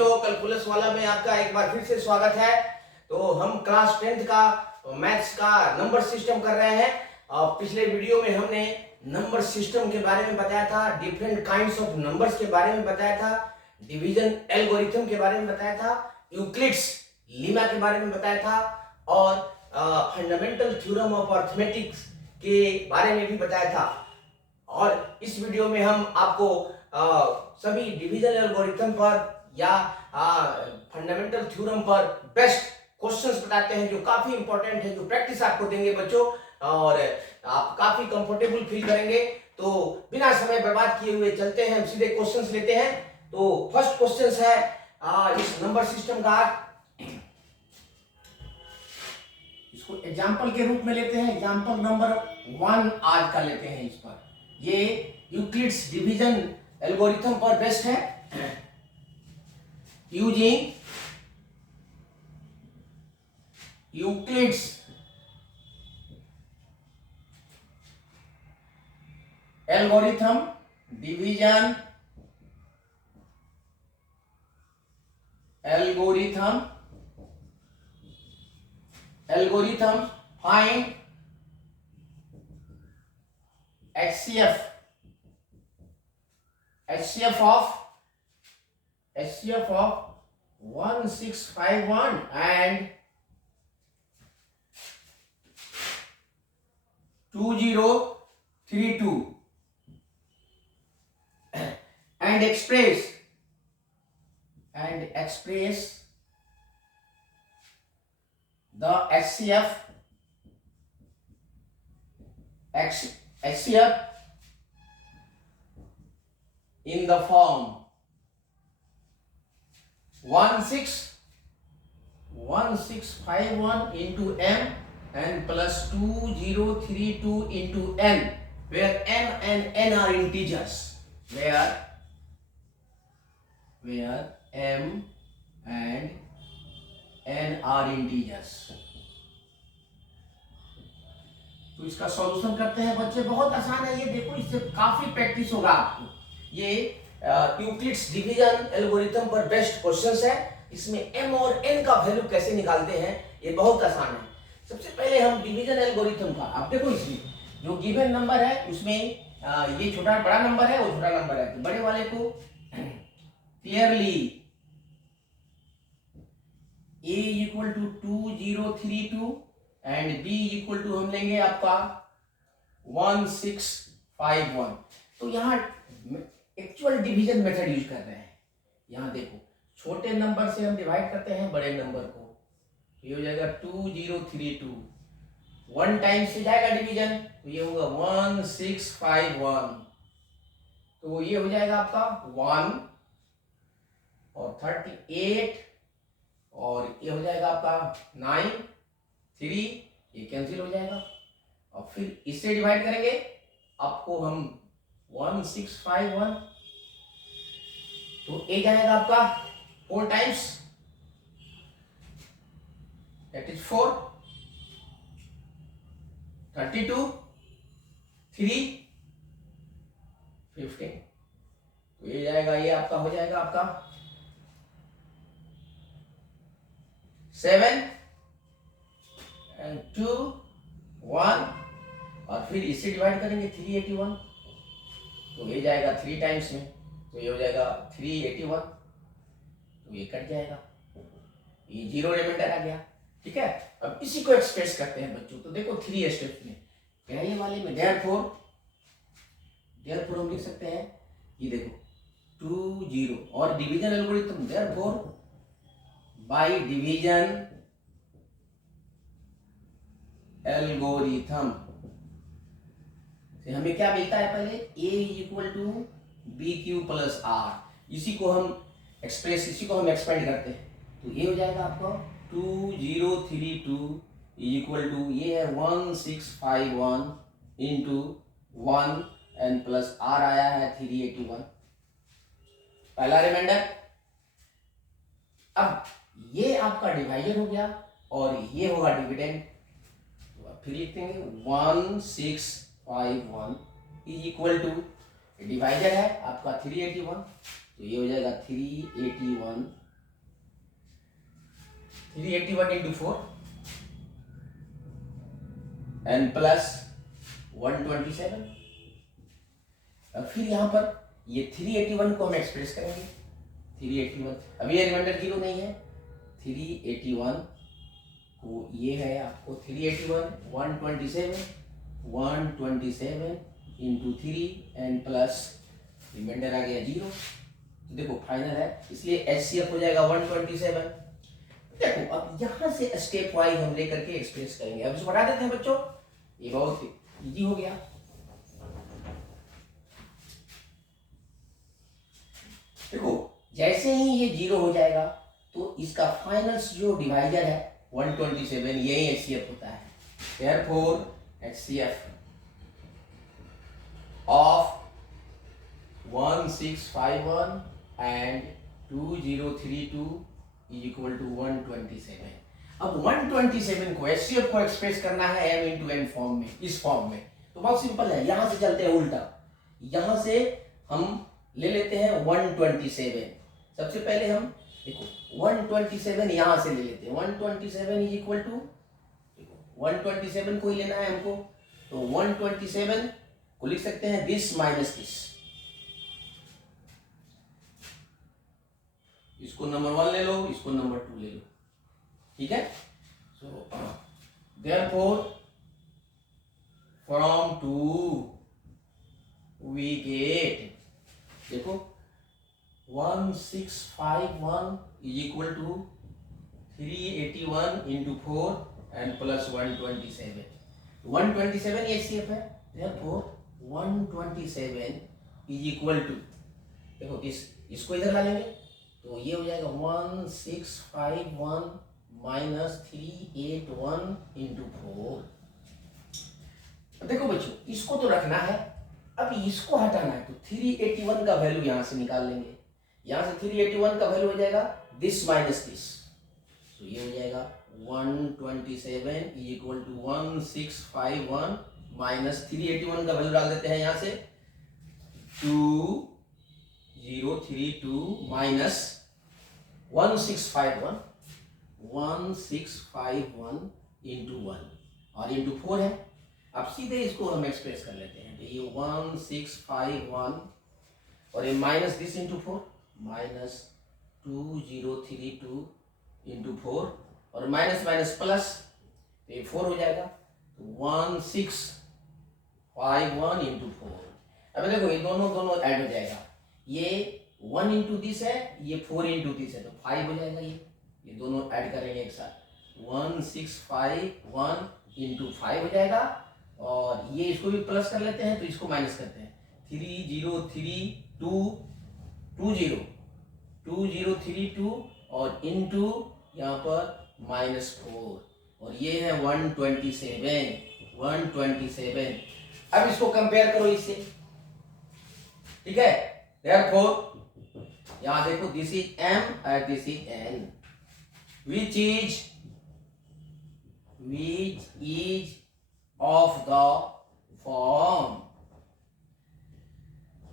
बच्चों, कैलकुलस वाला में आपका एक बार फिर से स्वागत है। तो हम क्लास 10th का मैथ्स का नंबर सिस्टम कर रहे हैं। पिछले वीडियो में हमने नंबर सिस्टम के बारे में बताया था, डिफरेंट काइंड्स ऑफ नंबर्स के बारे में बताया था, डिवीजन एल्गोरिथम के बारे में बताया था, यूक्लिड्स लीमा के बारे में बताया था और फंडामेंटल थ्योरम ऑफ अर्थमेटिक्स के बारे में भी बताया था। और इस वीडियो में हम आपको सभी डिवीजन एल्गोरिथम पर या फंडामेंटल थ्योरम पर बेस्ट क्वेश्चंस बताते हैं, जो काफी इंपॉर्टेंट है, जो प्रैक्टिस आपको देंगे बच्चों और आप काफी कंफर्टेबल फील करेंगे। तो बिना समय बर्बाद किए हुए चलते हैं, हम सीधे क्वेश्चंस लेते हैं। तो फर्स्ट क्वेश्चन है इस नंबर सिस्टम का, इसको एग्जाम्पल के रूप में लेते हैं। एग्जाम्पल नंबर 1 आज का लेते हैं। इस पर ये यूक्लिड्स डिवीजन एल्गोरिथम पर बेस्ड है। Using Euclid's algorithm division algorithm find HCF of 1651 and 2032 and express the HCF in the form 1651 into m and plus 2032 into n, where m and n are integers, where m and n are integers। तो इसका solution करते हैं बच्चे। बहुत आसान है ये, देखो इससे काफी प्रैक्टिस होगा आपको। ये यूक्लिड्स डिवीजन एल्गोरिथम पर बेस्ट क्वेश्चंस है। इसमें m और n का वैल्यू कैसे निकालते हैं ये बहुत आसान है। सबसे पहले हम डिवीजन एल्गोरिथम का, आप देखो इसमें जो गिवन नंबर है उसमें ये छोटा बड़ा नंबर है, वो छोटा नंबर है, तो बड़े वाले को clearly a equal to 2032 and b equal to हम लेंगे आपका 1651। तो यहाँ एक्चुअल डिवीजन मेथड यूज कर रहे हैं। यहाँ देखो छोटे नंबर से हम डिवाइड करते हैं बड़े नंबर को, ये हो जाएगा 2032, 1 टाइम से जाएगा डिवीजन, तो ये होगा 1651, तो ये हो जाएगा आपका 1 और 38 और ये हो जाएगा आपका 9, 3, ये कैंसिल हो जाएगा। और फिर इससे डिवाइड करेंगे आपको हम 1651, तो ए जाएगा आपका 4 टाइम्स, that is 4, 32, 3, 15, तो ये जाएगा, ये आपका हो जाएगा आपका 7 and 2, 1 और फिर इससे डिवाइड करेंगे 381, तो ये जाएगा 3 टाइम्स में, तो ये हो जाएगा 381, तो ये कट जाएगा, ये 0 रिमाइंडर आ गया। ठीक है, अब इसी को एक्सप्रेस करते हैं बच्चों। तो देखो 3 स्टेप्स में, पहले वाले में देयरफॉर हम लिख सकते हैं, ये देखो 20 और division algorithm therefore by division algorithm से हमें क्या मिलता है, पहले a equal to b q plus r, इसी को हम एक्सपेंड करते हैं, तो ये हो जाएगा आपका 2032 इक्वल टू, ये है 1651 इंटू 1 एंड प्लस आर आया है 381, पहला रिमाइंडर। अब ये आपका डिवाइजर हो गया और ये होगा डिविडेंड, तो फिर लिखते हैं 1651 इज इक्वल टू, डिवाइजर है आपका 381, तो ये हो जाएगा 381 381 इंटू 4 एन प्लस 127। अब फिर यहां पर ये 381 को हम एक्सप्रेस करेंगे। 381 अभी ये रिमाइंडर 0 नहीं है। 381 को ये है आपको 381 127 इंटू 3 एन प्लस रिमाइंडर आ गया 0। तो देखो फाइनल है, इसलिए एचसीएफ हो जाएगा 127। देखो अब यहां से स्टेप वाइज हम लेकर के एक्सप्रेस करेंगे। अब इसको बढ़ा देते हैं बच्चों, ये बहुत इजी हो गया। देखो जैसे ही ये 0 हो जाएगा तो इसका फाइनल जो डिवाइजर है 127 यही एचसीएफ होता है। Therefore HCF of 1651 and 2032 is equal to 127। अब 127 को एचसीएफ को एक्सप्रेस करना है m इंटू n फॉर्म में, इस फॉर्म में। तो बहुत सिंपल है, यहां से चलते हैं उल्टा। यहां से हम ले लेते हैं 127। सबसे पहले हम देखो 127 यहां से ले लेते हैं। 127 इज इक्वल टू 127 को ही लेना है हमको, तो 127 को लिख सकते हैं दिस माइनस दिस। इसको नंबर 1 ले लो, इसको नंबर 2 ले लो, ठीक है। So therefore from 2 we get, देखो 1651 is equal to 381 into 4 and plus 127। 127 HCF है, देयरफॉर 127 इज इक्वल टू, देखो इसको इधर ला लेंगे तो ये हो जाएगा 1651 माइनस 381 इंटू 4। देखो बच्चों इसको तो रखना है, अब इसको हटाना है तो 381 का वैल्यू यहां से निकाल लेंगे। यहां से 381 का वैल्यू हो जाएगा दिस माइनस दिस, तो ये हो जाएगा 127 इज इक्वल टू 1651 माइनस 381 का वैल्यू डाल देते हैं यहां से 2032 माइनस 1651 इंटू 1 और इंटू 4 है। अब सीधे इसको हम एक्सप्रेस कर लेते हैं, तो ये 1651 और ये minus this into 4 minus 2032 into 4 और माइनस माइनस प्लस, तो ये 4 हो जाएगा, तो 1651 इंटू 4। अब देखो ये दोनों ऐड हो जाएगा, ये 1 इंटू दिस है, ये 4 इंटू दिस है, तो 5 हो जाएगा। ये दोनों ऐड करेंगे एक साथ, 1651 इंटू 5 हो जाएगा। और ये इसको भी प्लस कर लेते हैं तो इसको माइनस करते हैं, 2032 और इंटू यहाँ पर -4 और ये है 127। अब इसको कंपेयर करो इससे, ठीक है। देयरफॉर यहां देखो दिस इज m और this is n, which is of the form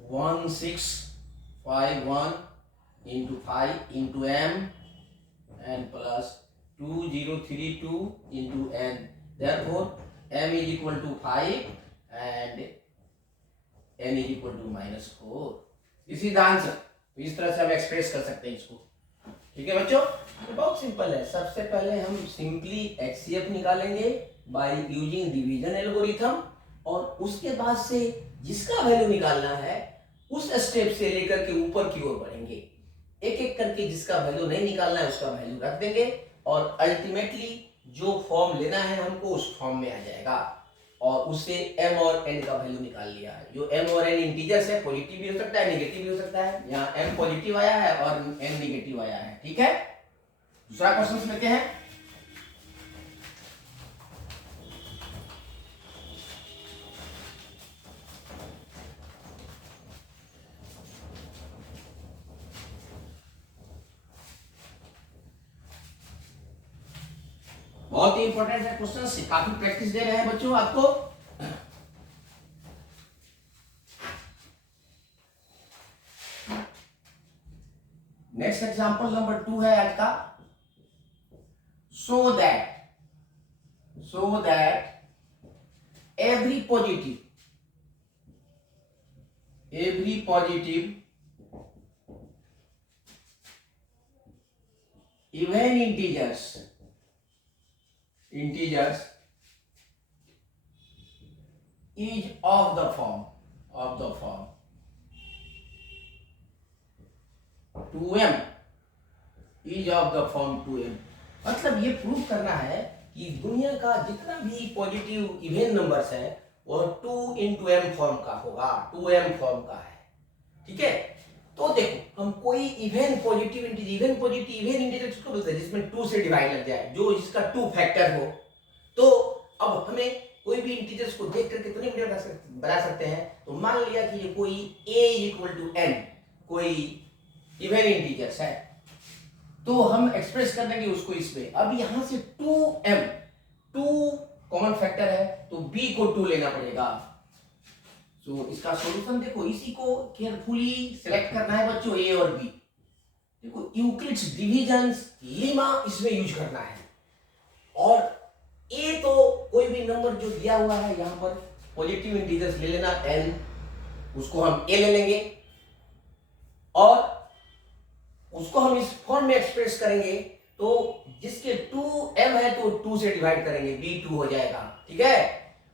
1651 into 5 into m and plus 2032 into n. Therefore m is equal to 5 and n is equal to -4. This is the answer. तो इस तरह से हम express कर सकते हैं इसको, ठीक है बच्चों। तो बहुत सिंपल है, सबसे पहले हम सिंपली एचसीएफ निकालेंगे बाय यूजिंग डिवीजन एल्गोरिथम और उसके बाद से जिसका वैल्यू निकालना है उस स्टेप से लेकर के ऊपर की ओर बढ़ेंगे, एक एक करके जिसका वैल्यू नहीं निकालना है उसका वैल्यू रख देंगे और अल्टीमेटली जो फॉर्म लेना है हमको उस फॉर्म में आ जाएगा और उससे m और n का वैल्यू निकाल लिया है। जो m और n इंटीजर्स है, पॉजिटिव भी हो सकता है नेगेटिव भी हो सकता है, यहाँ m पॉजिटिव आया है और n नेगेटिव आया है, ठीक है। दूसरा क्वेश्चन लेते हैं। बहुत ही इंपॉर्टेंट है क्वेश्चन, काफी प्रैक्टिस दे रहे हैं बच्चों आपको। नेक्स्ट एग्जांपल नंबर 2 है आज का। so that every positive even integers is of the form 2m is of the form 2m। मतलब ये प्रूव करना है कि दुनिया का जितना भी पॉजिटिव इवन नंबर्स है वह 2 into m फॉर्म का होगा, 2m फॉर्म का है। ठीक है, तो देखो हम कोई इवन इंटीजर किसको बोलते हैं, जिसमें 2 से डिवाइड लग जाए, जो जिसका 2 फैक्टर हो। तो अब हमें कोई भी इंटीजर्स को देख करके तो नहीं बना सकते हैं। तो मान लिया कि ये कोई a इक्वल टू n कोई इवन इंटीजर्स है, तो हम एक्सप्रेस कर देंगे उसको इसमें। अब यहां से 2 कॉमन फैक्टर है तो b को 2 लेना पड़ेगा। तो इसका सॉल्यूशन देखो, इसी को केयरफुली सिलेक्ट करना है बच्चों, a और b। देखो यूक्लिड्स डिविजन्स लीमा इसमें यूज करना है। और a तो कोई भी नंबर जो दिया हुआ है यहां पर पॉजिटिव इंटीजर्स ले लेना n, उसको हम a ले लेंगे और उसको हम इस फॉर्म में एक्सप्रेस करेंगे। तो जिसके 2m है तो 2 से डिवाइड करेंगे, b 2 हो जाएगा। ठीक है,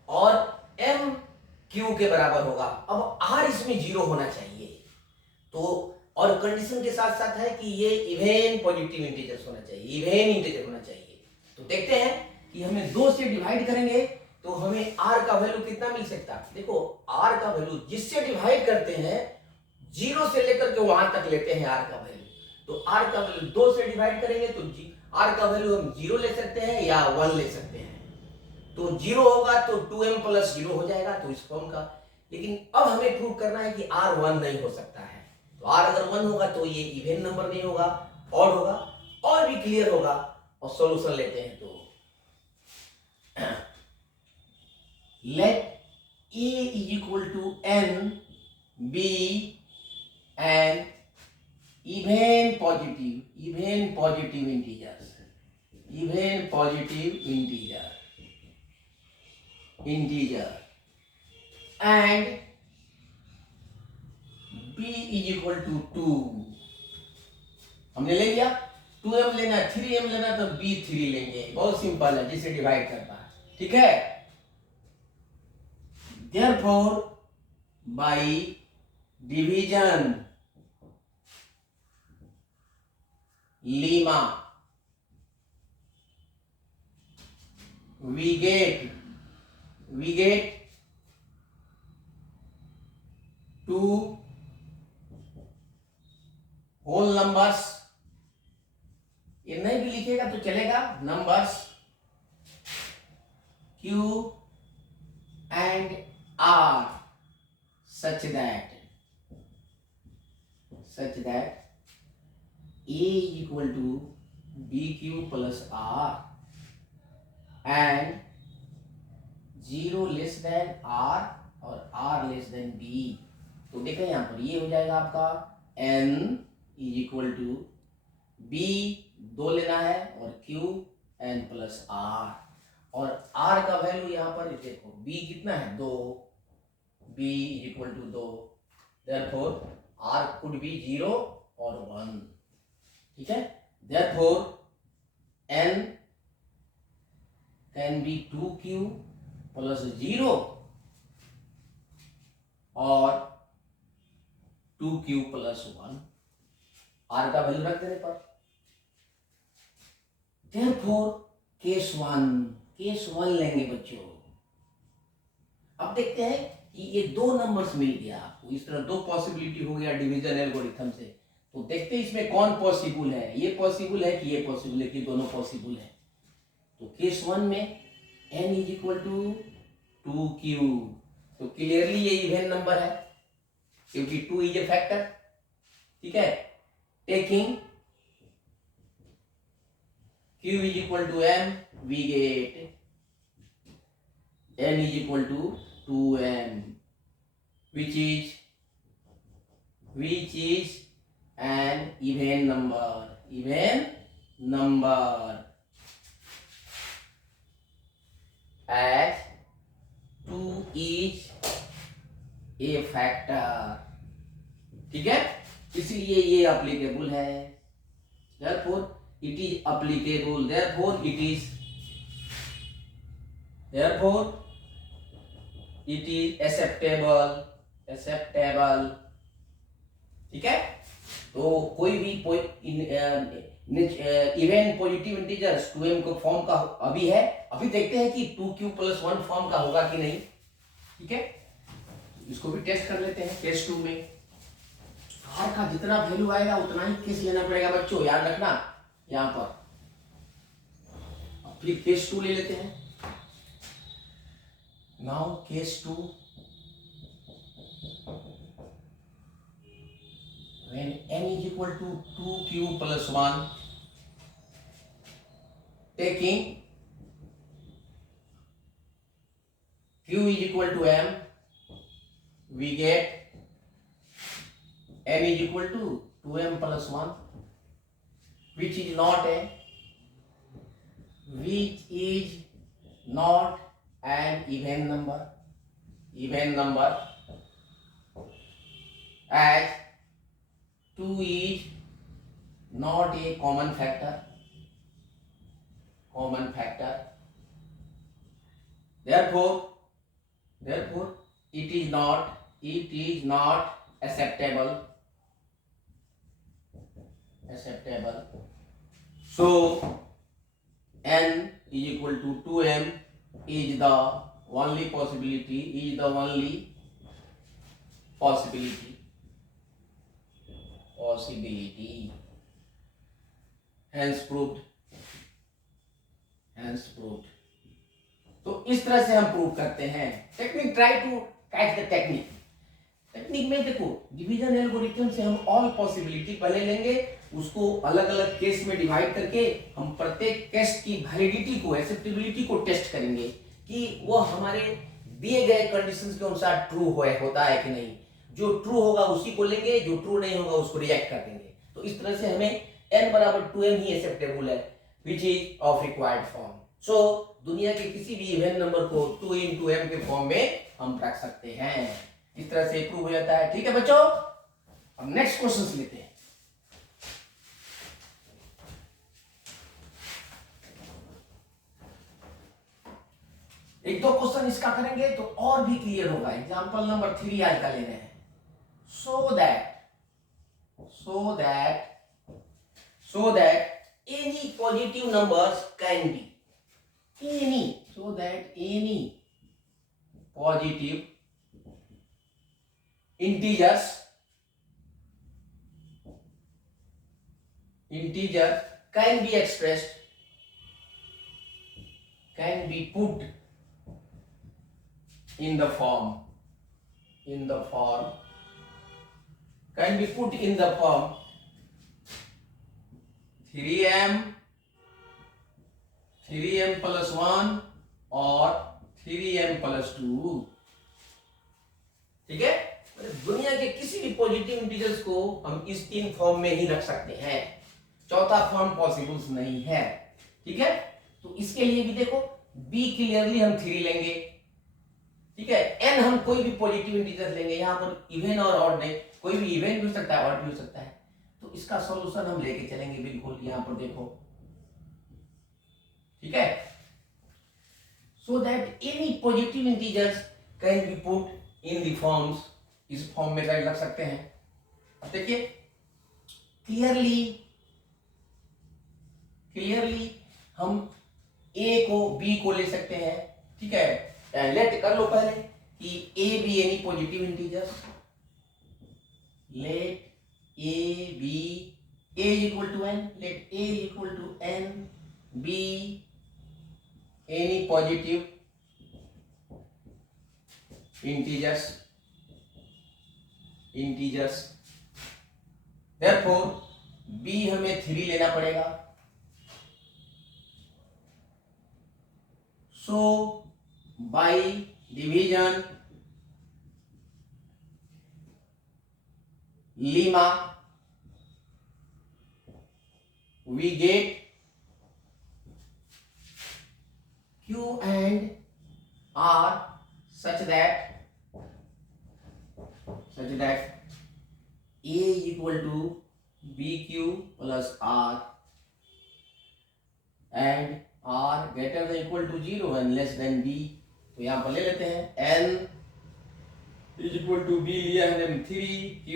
और m q के बराबर होगा। अब r इसमें 0 होना चाहिए। तो और कंडीशन के साथ साथ है कि ये इवन पॉजिटिव इंटीजर्स होना चाहिए, इवन इंटीजर होना चाहिए। तो देखते हैं कि हमें 2 से डिवाइड करेंगे तो हमें r का वैल्यू कितना मिल सकता है। देखो r का वैल्यू जिससे डिवाइड करते हैं 0 से लेकर के वहां तक लेते हैं r का वैल्यू। तो r का वैल्यू 2 से डिवाइड करेंगे तो r का वैल्यू हम 0 ले सकते हैं या 1 ले सकते हैं। तो 0 होगा तो 2m प्लस 0 हो जाएगा, तो इस फॉर्म का। लेकिन अब हमें प्रूव करना है कि r 1 नहीं हो सकता है। तो r अगर 1 होगा तो ये इवन नंबर नहीं होगा, ऑड होगा, और भी क्लियर होगा। और सॉल्यूशन लेते हैं तो late a is equal to n be an even positive integer and b is equal to 2। हमने ले लिया 2m लेना, 3m लेना तो b 3 लेंगे। बहुत सिंपल है, जिसे डिवाइड करना है। ठीक है, therefore by division lemma we get 2 whole numbers। ये नहीं भी लिखेगा तो चलेगा, numbers q and r such that a is equal to bq plus r and 0 less then r और r लेस देन b। तो देखो यहां पर ये हो जाएगा आपका n is equal to b 2 लेना है और q n प्लस r। और r का वैल्यू यहां पर देखो b कितना है 2, b is equal to 2, therefore r could be 0 और 1। ठीक है, therefore n can be 2q plus 0 और 2q प्लस 1। r का वैल्यू रख देने पर देयरफॉर केस 1 लेंगे बच्चों। अब देखते हैं कि ये 2 नंबर्स मिल गया आपको, इस तरह 2 पॉसिबिलिटी हो गया डिवीजन एल्गोरिथम से। तो देखते हैं इसमें कौन पॉसिबल है, ये पॉसिबल है कि ये पॉसिबल है कि दोनों पॉसिबल है। तो केस 1 में n is equal to 2q, तो क्लियरली ये इवन नंबर है क्योंकि 2 इज ए फैक्टर। ठीक है, taking q is equal to m we get n is equal to 2m which is an even number। as 2 is a factor, ठीक है, इसलिए ये applicable है, therefore it is applicable, therefore it is acceptable, ठीक है। तो कोई भी इवन पॉजिटिव इंटीजर्स 2m को फॉर्म का अभी है, अभी देखते हैं कि 2q+1 फॉर्म का होगा कि नहीं, ठीक है। इसको भी टेस्ट कर लेते हैं केस 2 में। r का जितना वैल्यू आएगा उतना ही केस लेना पड़ेगा बच्चों, याद रखना यहां पर। फिर केस 2 ले लेते हैं। Now case 2, when n is equal to 2q+1, taking q is equal to m, we get n is equal to 2m+1, which is not an even number, as 2 is not a common factor, therefore it is not acceptable, so n is equal to 2m is the only possibility, hence proved। तो इस तरह से हम prove करते हैं। Technique, try to catch the technique में देखो, division algorithm से हम ऑल पॉसिबिलिटी पहले लेंगे, उसको अलग अलग केस में डिवाइड करके हम प्रत्येक केस की वैलिडिटी को, एक्सेप्टेबिलिटी को टेस्ट करेंगे कि वो हमारे दिए गए कंडीशंस के अनुसार ट्रू होता है कि नहीं। जो ट्रू होगा उसी को लेंगे, जो ट्रू नहीं होगा उसको रिजेक्ट कर देंगे। तो इस तरह से हमें n बराबर 2m ही एक्सेप्टेबल है, which is of required form. So दुनिया के किसी भी इवन नंबर को 2 into m के फॉर्म में हम रख सकते हैं। इस तरह से प्रूव हो जाता है, ठीक है बच्चों। अब नेक्स्ट क्वेश्चन लेते हैं। एक दो क्वेश्चन इसका करेंगे तो और भी क्लियर होगा। एग्जांपल नंबर 3 आज का लेना है। so that any positive numbers can be, so that any positive integers can be expressed, can be put in the form, can be put in the form 3m plus 1 और 3m plus 2, ठीक है। दुनिया के किसी भी positive integers को हम इस 3 फॉर्म में ही रख सकते हैं, चौथा फॉर्म पॉसिबल नहीं है, ठीक है। तो इसके लिए भी देखो, b क्लियरली हम 3 लेंगे, ठीक है। n हम कोई भी पॉजिटिव इंटीजर लेंगे, यहां पर इवन और ऑड नहीं, कोई भी इवन भी हो सकता है, ऑड भी हो सकता है। तो इसका सॉल्यूशन हम लेके चलेंगे बिल्कुल, यहां पर देखो, ठीक है। So that any positive integers can be put in the forms, इस फॉर्म में रख सकते हैं। अब देखिए क्लियरली हम a को b को ले सकते हैं, ठीक है। लेट कर लो पहले कि a be any positive integers, let a be a equal to n, let a equal to n be any positive integers, therefore b हमें 3 लेना पड़ेगा। so by division lemma we get q and and r greater than equal to 0 and less than b. तो यहाँ पर ले लेते हैं n is equal to b, लिया है हमने 3q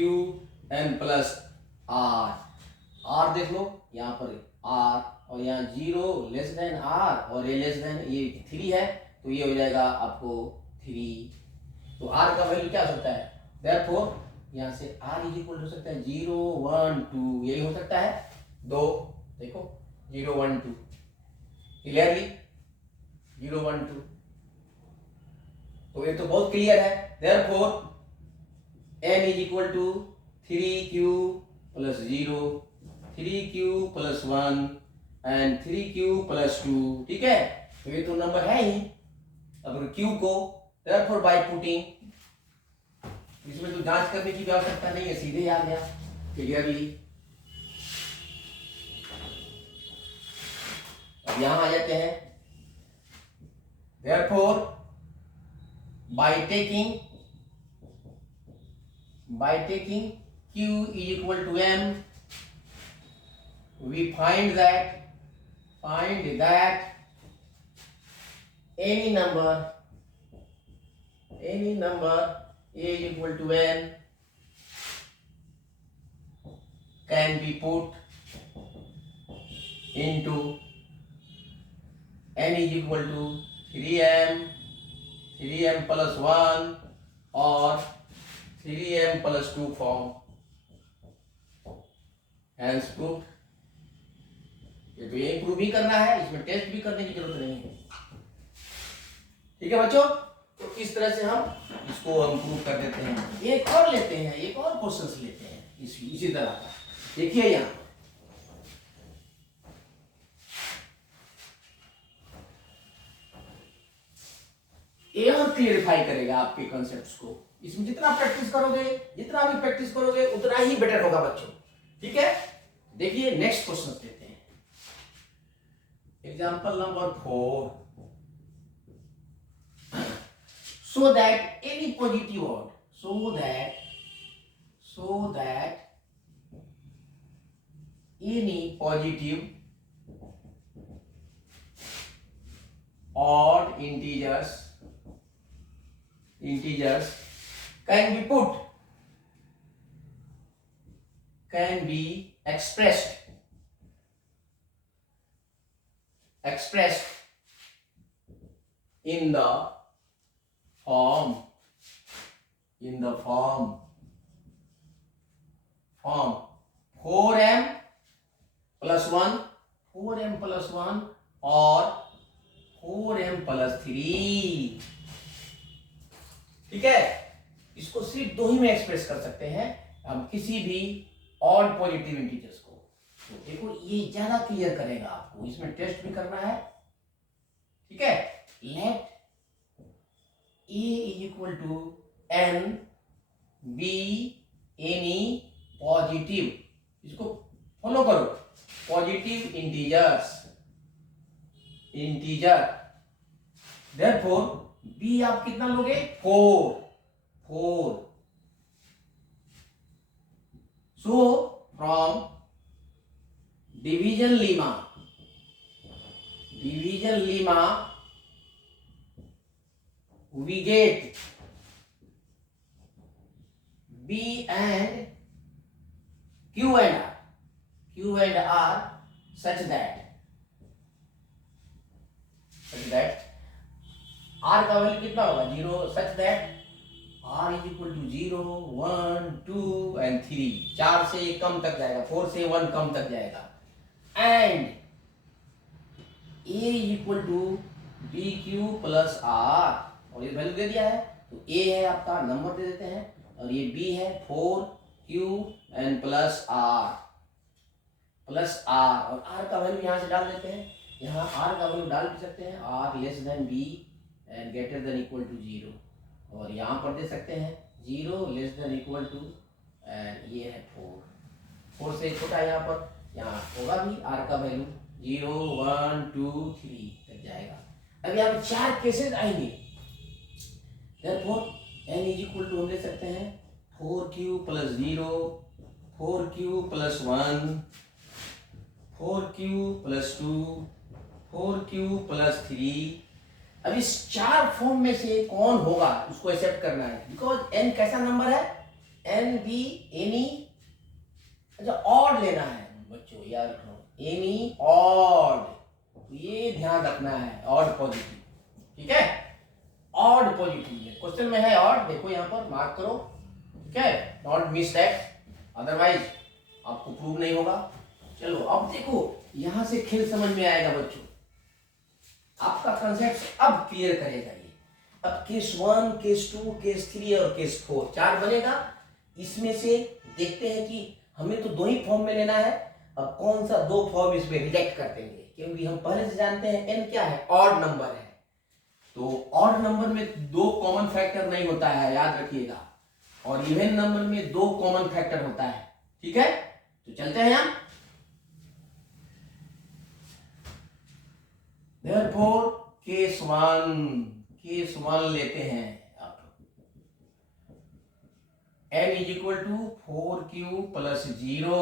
n plus are. Are देख लो यहाँ पर आर, और यहाँ 0 लेस देन आर और ये लेस देन ये 3 है, तो ये हो जाएगा आपको 3। तो आर का वैल्यू क्या हो सकता है, देयरफॉर यहाँ से आर इज इक्वल हो सकता है 0 1 2, यही हो सकता है 2। देखो 0 1 2 क्लियरली 0 1 2, तो ये तो बहुत क्लियर है। Therefore n is equal to 3q plus 0, 3q plus 1 and 3q plus 2। ठीक है, तो ये तो नंबर है ही। अब q को देयरफॉर बाय पुटिंग, इसमें तो जांच करने की आवश्यकता नहीं है, सीधे आ गया क्लियरली। अब यहां आ जाते हैं, therefore by taking q is equal to m, we find that any number a is equal to n can be put into n is equal to 3m plus 1 और 3m plus 2 form, hence proof. ये तो यही prove ही करना है, इसमें test भी करने की जरूरत नहीं है। ठीक है बच्चों, तो इस तरह से हम इसको हम प्रूव कर देते हैं। एक और लेते हैं, एक और क्वेश्चन लेते हैं इसी तरह का। देखिए यहाँ ये और क्लियरिफाई करेगा आपके कॉन्सेप्ट्स को। इसमें जितना प्रैक्टिस करोगे उतना ही बेटर होगा बच्चों। ठीक है, देखिए नेक्स्ट क्वेश्चन लेते हैं। Example number 4, so that any positive odd, so that any positive odd integers can be expressed in the form 4m plus 1 और 4m plus 3। ठीक है, इसको सिर्फ दो ही में एक्सप्रेस कर सकते हैं हम, किसी भी ऑड पॉजिटिव इंटीजर्स को। तो देखो ये ज्यादा क्लियर करेगा आपको, इसमें टेस्ट भी करना है। ठीक है, let a is equal to n be any positive, इसको फॉलो करो, पॉजिटिव इंटीजर। देयरफॉर b आप कितना लोगे, 4। So from division lemma we get b and q and r such that r का वैल्यू कितना होगा, 0, such that r is equal to 0 1 2 and 3, 4 से कम तक जाएगा, 4 से 1 कम तक जाएगा, and a is equal to bq plus r, और ये वैल्यू दे दिया है, तो a है आपका, नंबर दे देते हैं, और ये b है 4q and प्लस r, और r का वैल्यू यहाँ से डाल देते हैं। यहाँ r का वैल्यू डाल भी सकते हैं, r less than b and greater than equal to 0, और यहाँ पर दे सकते हैं 0 less than equal to and ये है 4 से छोटा, यहाँ होगा भी r का वैल्यू 0 1 2 3 तक जाएगा। अब यहाँ पर 4 केसेस आएंगे, therefore n is equal to हम ले सकते हैं 4q plus 0, 4q plus 1, 4q plus 2 4q plus 3। अब इस चार फॉर्म में से कौन होगा उसको एक्सेप्ट करना है, बिकॉज n कैसा नंबर है, n भी एनी, अच्छा ऑड लेना है बच्चों, याद रखो एनी ऑड, ये ध्यान रखना है, ऑड पॉजिटिव, ठीक है, ऑड पॉजिटिव में क्वेश्चन में है ऑड, देखो यहाँ पर मार्क करो, ठीक है, नॉट मिस दैट, अदरवाइज आपको प्रूव नहीं होगा। चलो अब देखो यहां से खेल समझ में आएगा बच्चों, आपका कंसेप्ट अब क्लियर करेगा ये। अब केस 1, केस 2, केस 3 और केस 4 चार बनेगा, इसमें से देखते हैं कि हमें तो दो ही फॉर्म में लेना है, अब कौन सा दो फॉर्म इसमें रिजेक्ट कर देंगे, क्योंकि हम पहले से जानते हैं n क्या है, ऑड नंबर है, तो ऑड नंबर में दो कॉमन फैक्टर नहीं होता है, याद रखिएगा, और इवन नंबर में दो कॉमन फैक्टर होता है, ठीक है। तो चलते हैं यहां, therefore केस 1 लेते हैं आप, n is equal to 4q plus 0,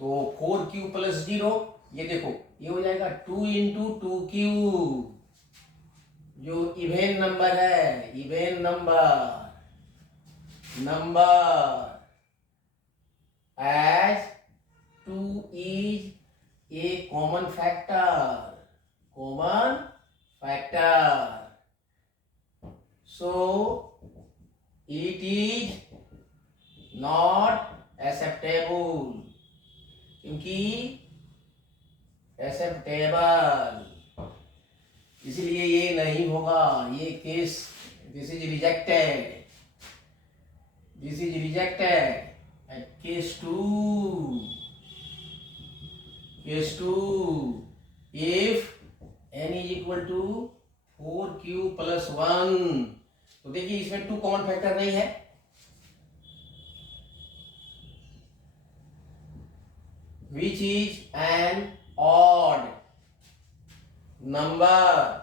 तो 4q प्लस 0, ये देखो ये हो जाएगा 2 इंटू 2q, जो इवेन नंबर है, even number as 2 is a common factor, so it is not acceptable, क्योंकि acceptable, इसलिए ये नहीं होगा, ये case this is rejected, and case 2, if n is equal to 4q plus 1, तो देखिए इसमें 2 कॉमन फैक्टर नहीं है, which is an odd number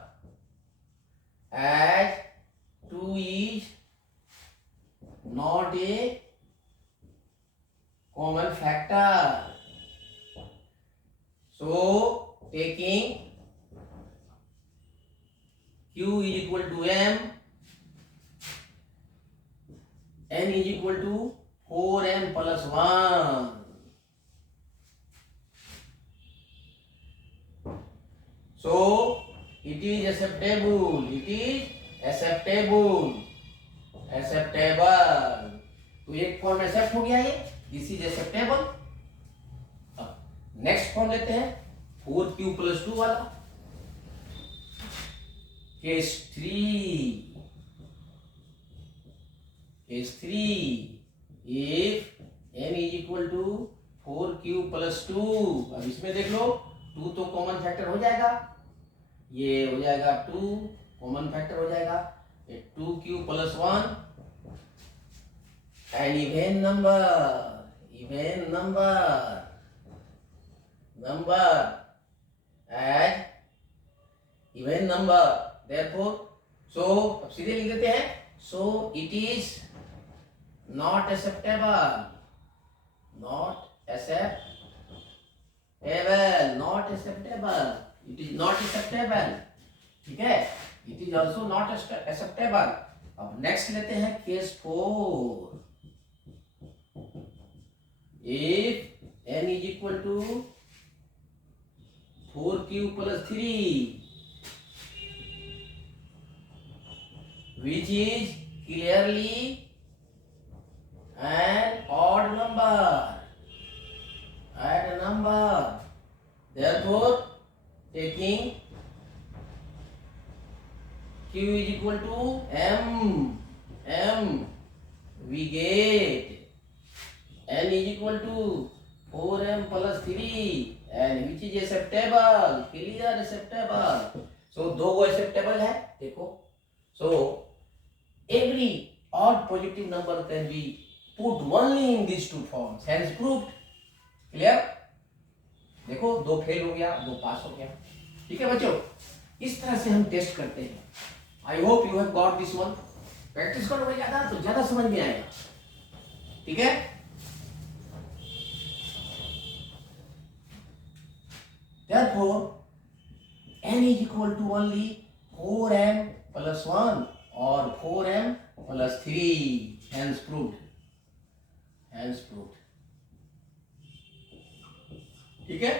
as 2 is not a common factor, so taking q is equal to m, n is equal to 4m plus 1, so it is acceptable, तो एक form accept हो गया ये, this is acceptable. अब next form लेते हैं 4q plus 2 वाला, case 3, if n is equal to 4q plus 2, अब इसमें देख लो 2 तो कॉमन फैक्टर हो जाएगा, ये हो जाएगा 2 कॉमन फैक्टर हो जाएगा, 2q plus 1, an even number as even number, therefore so अब सीधे लिख देते हैं, so it is not acceptable, it is not acceptable, ठीक है, it is also not acceptable। अब नेक्स्ट लेते हैं case 4, if n is equal to 4q plus 3, which is clearly an odd number, therefore taking q is equal to m, we get n is equal to 4m plus 3, and which is acceptable, clear acceptable, so दो को acceptable है, देखो, so every odd positive number can be put only in these two forms, hence proved, clear, देखो दो fail हो गया, दो पास हो गया, ठीक है बच्चों, इस तरह से हम टेस्ट करते हैं। I hope you have got this one, practice करोगे ज्यादा तो ज्यादा समझ में आएगा, ठीक है। Therefore n is equal to only 4m plus 1 or 4m plus 3. Hence proved. Hence proved. ठीक है,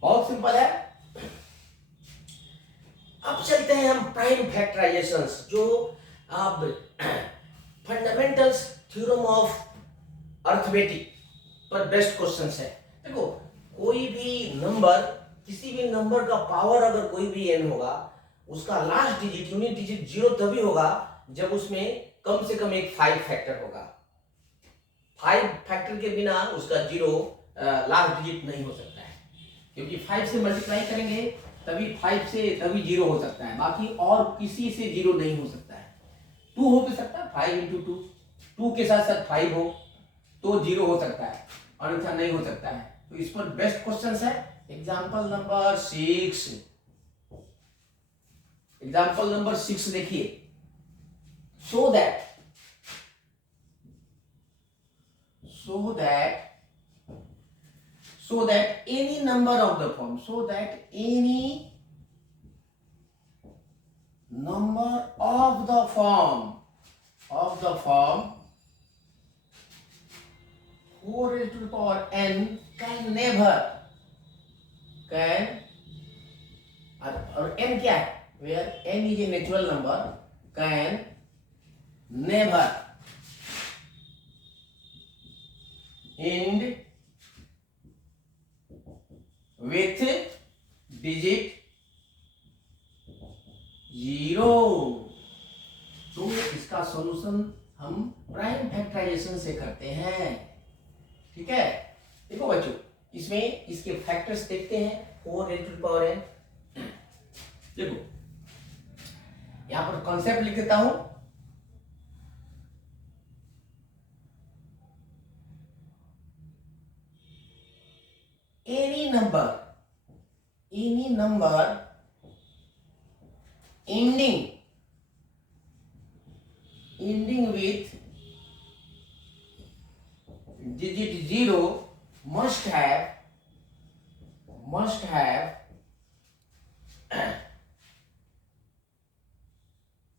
बहुत सिंपल है। अब चलते हैं हम प्राइम फैक्टराइजेशंस, जो अब फंडामेंटल्स थ्योरम ऑफ अर्थमेटिक पर बेस्ट क्वेश्चंस है। देखो, कोई भी नंबर, किसी भी नंबर का पावर अगर कोई भी n होगा, उसका लास्ट डिजिट, यूनिट डिजिट 0 तभी होगा जब उसमें कम से कम एक 5 फैक्टर होगा। 5 फैक्टर के बिना उसका 0 लास्ट डिजिट नहीं हो सकता है, क्योंकि 5 से मल्टीप्लाई करेंगे तभी 5 से तभी 0 हो सकता है, बाकी और किसी से 0 नहीं हो सकता है। 2 हो भी सकता है, 5 into 2, 2 के साथ साथ 5 हो तो 0 हो सकता है, अन्यथा नहीं हो सकता है। तो इस पर बेस्ट क्वेश्चंस है। एग्जांपल नंबर 6, एग्जांपल नंबर 6 देखिए। so that any number of the form, so that any number of the form 4 raised to the power n can never, और n क्या है, where n is a natural number, can never end with digit 0। तो इसका solution हम prime factorisation से करते हैं। ठीक है, देखो बच्चों, इसमें इसके फैक्टर्स देखते हैं। 4 raised to the power n, देखो यहां पर कॉन्सेप्ट लिख देता हूं। any number ending with digit 0 must have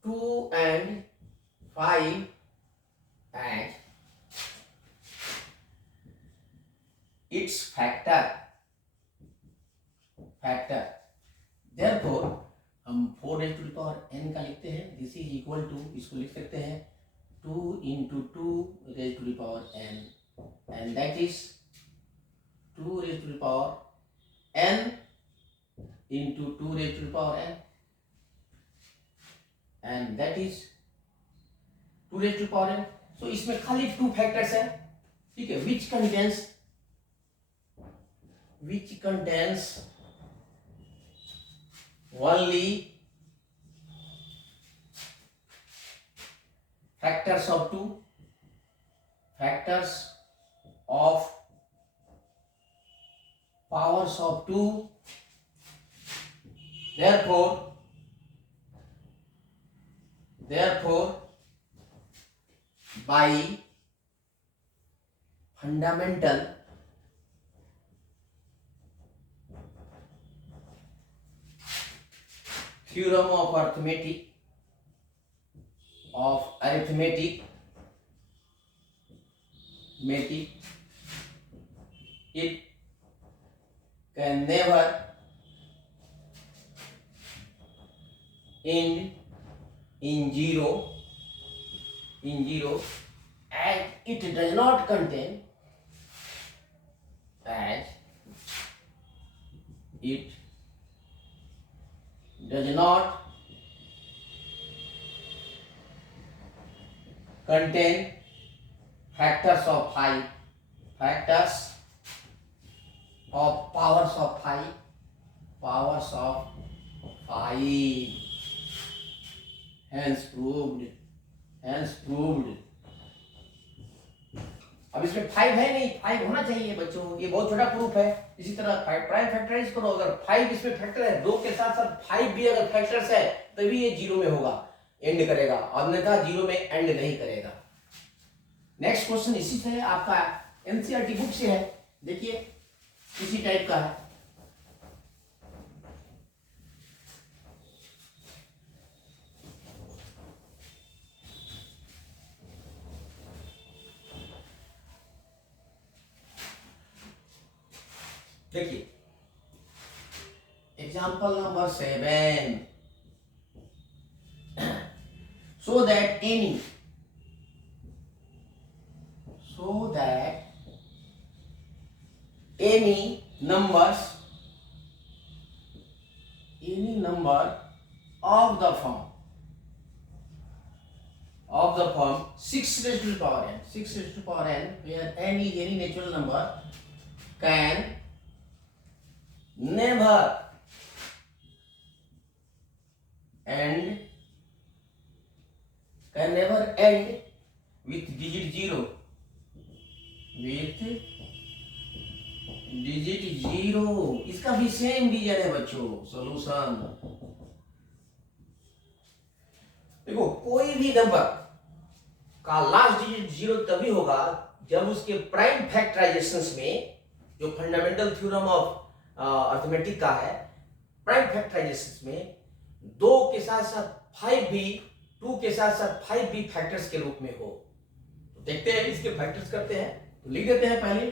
2 and 5 as its factor। therefore हम 4 raised to the power n का लिखते हैं, दिस इज इक्वल टू, इसको लिख सकते हैं 2 into 2 raised to the power n, and that is 2 raised to the power n into 2 raised to the power n, and that is 2 raised to the power n। so इसमें खाली 2 factors है, ठीक है, which contains only factors of 2, factors of powers of 2। therefore by fundamental theorem of arithmetic, it can never end in zero, as it does not contain factors of 5, factors of powers of 5, hence proved। अब इसमें 5 है नहीं, 5 होना चाहिए बच्चों, ये बहुत छोटा प्रूफ है। इसी तरह प्राइम फैक्टराइज करो, अगर 5 इसमें फैक्टर है, 2 के साथ साथ 5 भी अगर फैक्टर्स है तभी ये 0 में होगा, एंड करेगा, अन्यथा 0 में एंड नहीं करेगा। नेक्स्ट क्वेश्चन इसी से है, आपका एनसीईआरटी बुक से है, देखिए इसी टाइप का है। Example number 7. So that any number of the form 6 raised to the power n, where n is any natural number, can never end with digit 0. इसका भी सेम रीजन है बच्चों. सॉल्यूशन देखो, कोई भी नंबर का लास्ट डिजिट 0 तभी होगा जब उसके प्राइम फैक्टराइजेशंस में, जो फंडामेंटल थ्योरम ऑफ अर्थमेटिक का है, प्राइम फैक्टराइजेशंस में 2 के साथ साथ 5 भी, 2 के साथ साथ 5 भी फैक्टर्स के रूप में हो. तो देखते हैं इसके फैक्टर्स करते हैं. तो लिख देते हैं पहले.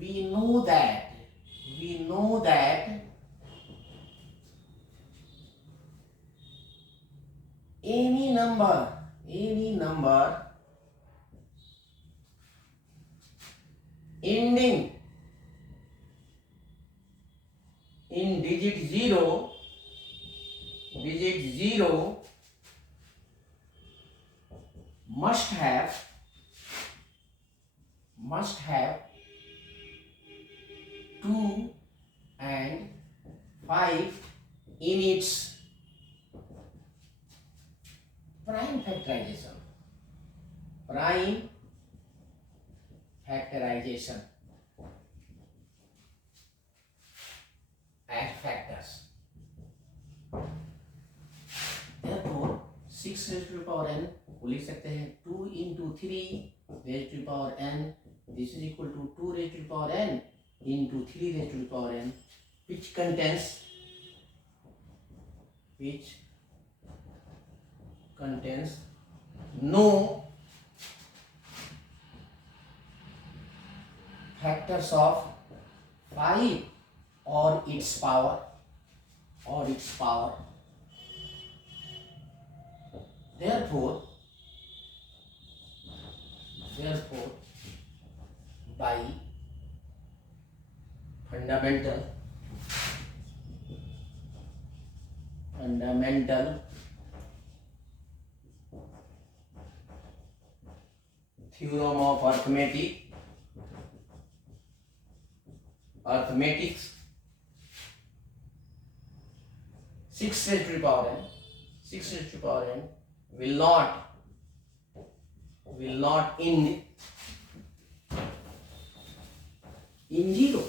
We know that any number ending in digit 0 must have 2 and 5 in its prime factorization. As factors. Therefore 6 raised to the power n को लिख सकते हैं 2 into 3 raised to the power n. This is equal to 2 raised to the power n into 3 raised to the power n, which contains no factors of 5 or its power. Therefore by fundamental theorem of arithmetics, 6 raised to the power n will not end in 0.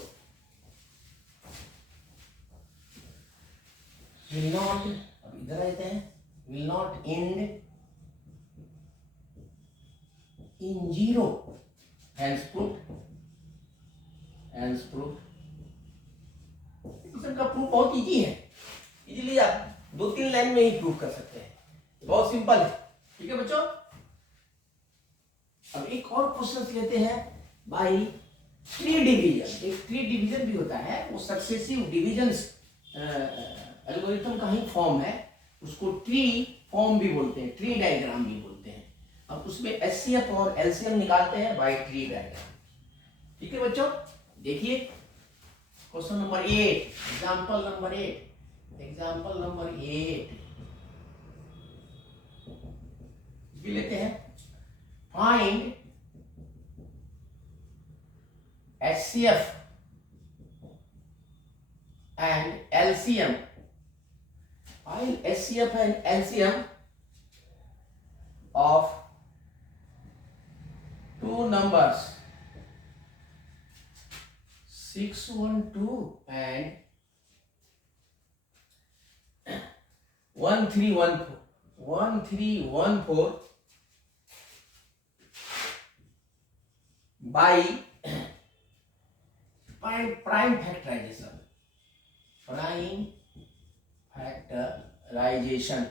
Will not, अब इधर रहते हैं, will not end in 0. Hence proof. इसका proof बहुत easy है. Easily आप 2-3 line में ही proof कर सकते हैं. बहुत सिंपल है. ठीक है बच्चों. अब एक और क्वेश्चन लेते हैं बाय 3 डिवीजन. एक 3 डिवीजन भी होता है, वो सक्सेसिव डिविजन्स एल्गोरिथम का ही फॉर्म है. उसको ट्री फॉर्म भी बोलते हैं, ट्री डायग्राम भी बोलते हैं. अब उसमें एचसीएफ और एलसीएम निकालते हैं बाय ट्री डायग्राम. ठीक है बच्चों. देखिए क्वेश्चन नंबर 8, एग्जांपल नंबर 8 भी लेते हैं. Find HCF and LCM. Find HCF and LCM of 2 numbers 612 and 1314 by prime factorization. Factorization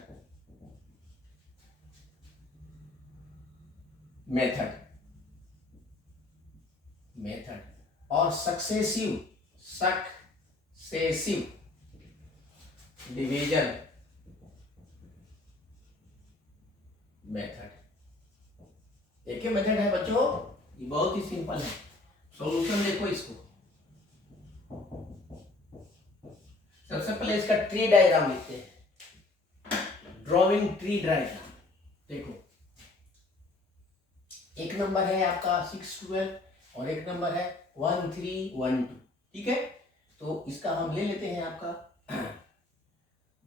method. और सक्सेसिव डिवीजन मेथड। एक ही मेथड है बच्चों, ये बहुत ही सिंपल है। सॉल्यूशन देखो इसको, सबसे पहले इसका ट्री डायग्राम लिखते हैं, ड्राइंग ट्री डायग्राम। देखो एक नंबर है आपका 612 और एक नंबर है 1312, ठीक है। तो इसका हम ले लेते हैं आपका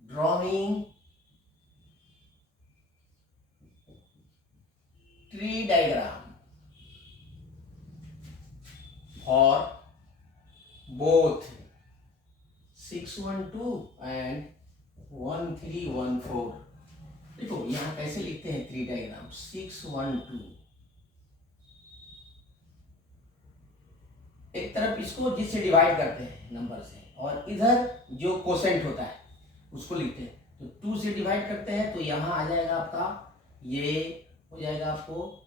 drawing tree diagram for both 612 and 1314। देखो यहां कैसे लिखते हैं ट्री डायग्राम। 612 एक तरफ इसको जिससे डिवाइड करते हैं नंबर से, और इधर जो कोसेंट होता है उसको लिखते हैं। तो 2 से डिवाइड करते हैं तो यहाँ आ जाएगा आपका, ये हो जाएगा आपको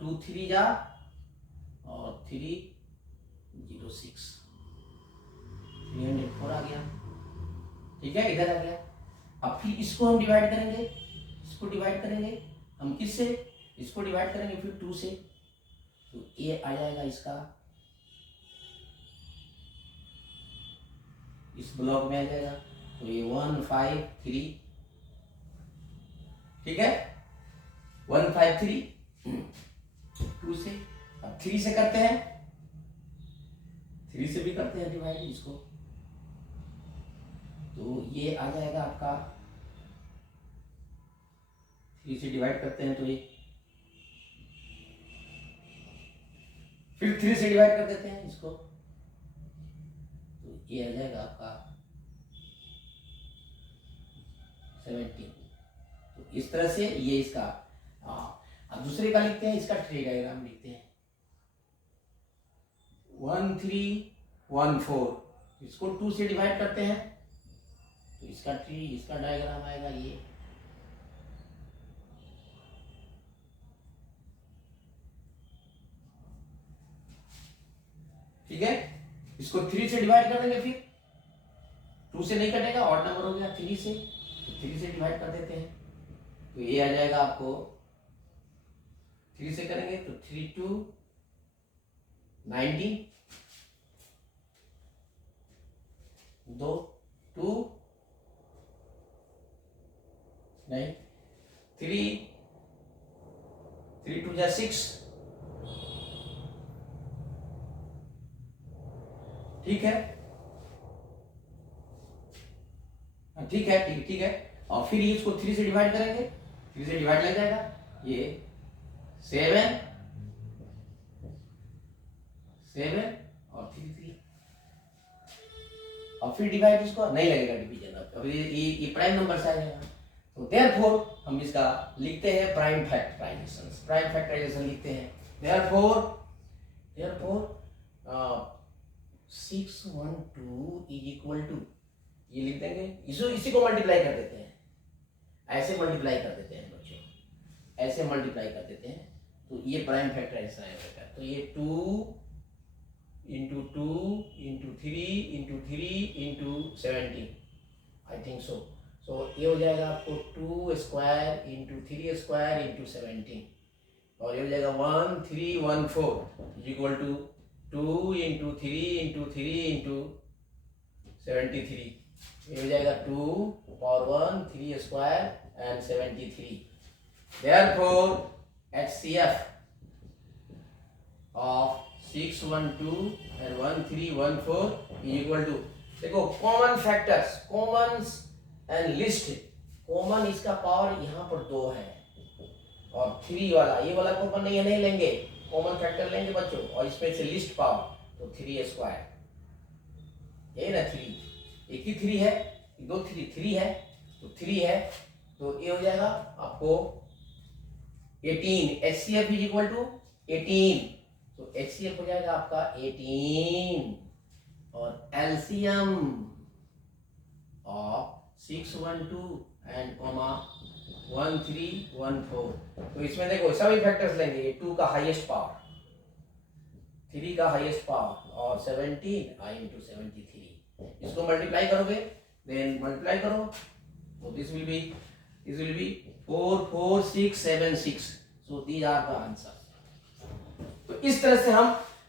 2 3 जा और 306 304 आ गया, ठीक है, इधर आ गया। अब फिर इसको हम डिवाइड करेंगे, इसको डिवाइड करेंगे हम किससे, इसको डिवाइड करेंगे फिर 2 से, तो ये आ जाएगा इसका, इस ब्लॉक में आ जाएगा। तो ये 153, ठीक है, 153 2 से। अब 3 से करते हैं, 3 से भी करते हैं डिवाइड इसको, तो ये आ जाएगा आपका, 3 से डिवाइड करते हैं तो ये, फिर 3 से डिवाइड कर देते हैं इसको, तो ये आ जाएगा आपका 17। तो इस तरह से ये इसका, अब दूसरे का लिखते हैं, इसका ट्री डायग्राम लिखते हैं 1314, इसको 2 से डिवाइड करते हैं तो इसका ट्री, इसका डायग्राम आएगा ये, ठीक है। इसको 3 से डिवाइड कर देंगे, फिर 2 से नहीं कटेगा, ऑड नंबर हो गया 3 से, तो 3 से डिवाइड कर देते हैं तो ये आ जाएगा आपको, 3 से करेंगे तो 3 2 19, 2 2 नहीं 3 2 जा 6, ठीक है, ठीक है, ठीक है। और फिर इसको 3 से डिवाइड करेंगे, 3 से डिवाइड लग जाएगा, ये 7 और 3 और फिर डिवाइड, इसको नहीं लगेगा डिवीजन, अब ये प्राइम नंबर से आ जाएगा। तो देयरफॉर हम इसका लिखते हैं प्राइम फैक्टराइजेशन लिखते हैं। देयरफॉर 612 इज इक्वल टू, ये लिख देंगे, इसी को मल्टीप्लाई कर देते हैं, ऐसे मल्टीप्लाई कर देते हैं बच्चों, ऐसे मल्टीप्लाई कर देते हैं, तो ये प्राइम फैक्टराइजेशन आएगा। तो ये 2 into 2 into 3 into 3 into 17, I think so. So ये हो जाएगा आपको 2 स्क्वायर इंटू 3 स्क्वायर इंटू 17, और ये हो जाएगा 1314 equal to 2 into 3 into 3 into 73, ये हो जाएगा 2 power 1 3 square and 73। Therefore HCF of 612 and 1314 is equal to, देखो common factors, common and list, common इसका पावर यहाँ पर 2 है, और 3 वाला, ये वाला कॉमन नहीं है, नहीं लेंगे, कॉमन फैक्टर लेंगे बच्चों, और इसमें से लिस्ट पावर तो 3 स्क्वायर, ये ना 3, एक ही 3 है, 2 3 है, तो 3 है, तो ये हो जाएगा आपको 18। HCF इज इक्वल टू 18, तो HCF हो जाएगा आपका 18, और LCM ऑफ 612 एंड 1314, तो इसमें देखो सभी फैक्टर्स लेंगे, ये 2 का हाईएस्ट पावर, 3 का हाईएस्ट पावर और 17 i into 73, इसको मल्टीप्लाई करोगे, देन मल्टीप्लाई करो, तो this will be 44676, so these are the answer. तो इस तरह से हम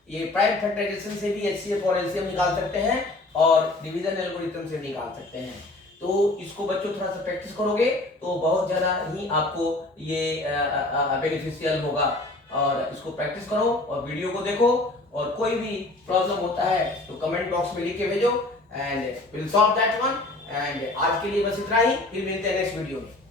ये प्राइम फैक्टराइजेशन से भी एचसीएफ और एलसीएम निकाल सकते हैं और डिवीजन एल्गोरिथम से निकाल सकते हैं। तो इसको बच्चों थोड़ा सा प्रैक्टिस करोगे तो बहुत ज़्यादा ही आपको ये बेनिफिशियल होगा। और इसको प्रैक्टिस करो और वीडियो को देखो, और कोई भी प्रॉब्लम होता है तो कमेंट बॉक्स में लिख के भेजो and will solve that one. And आज के लिए बस इतना ही, फिर मिलते हैं नेक्स्ट वीडियो में।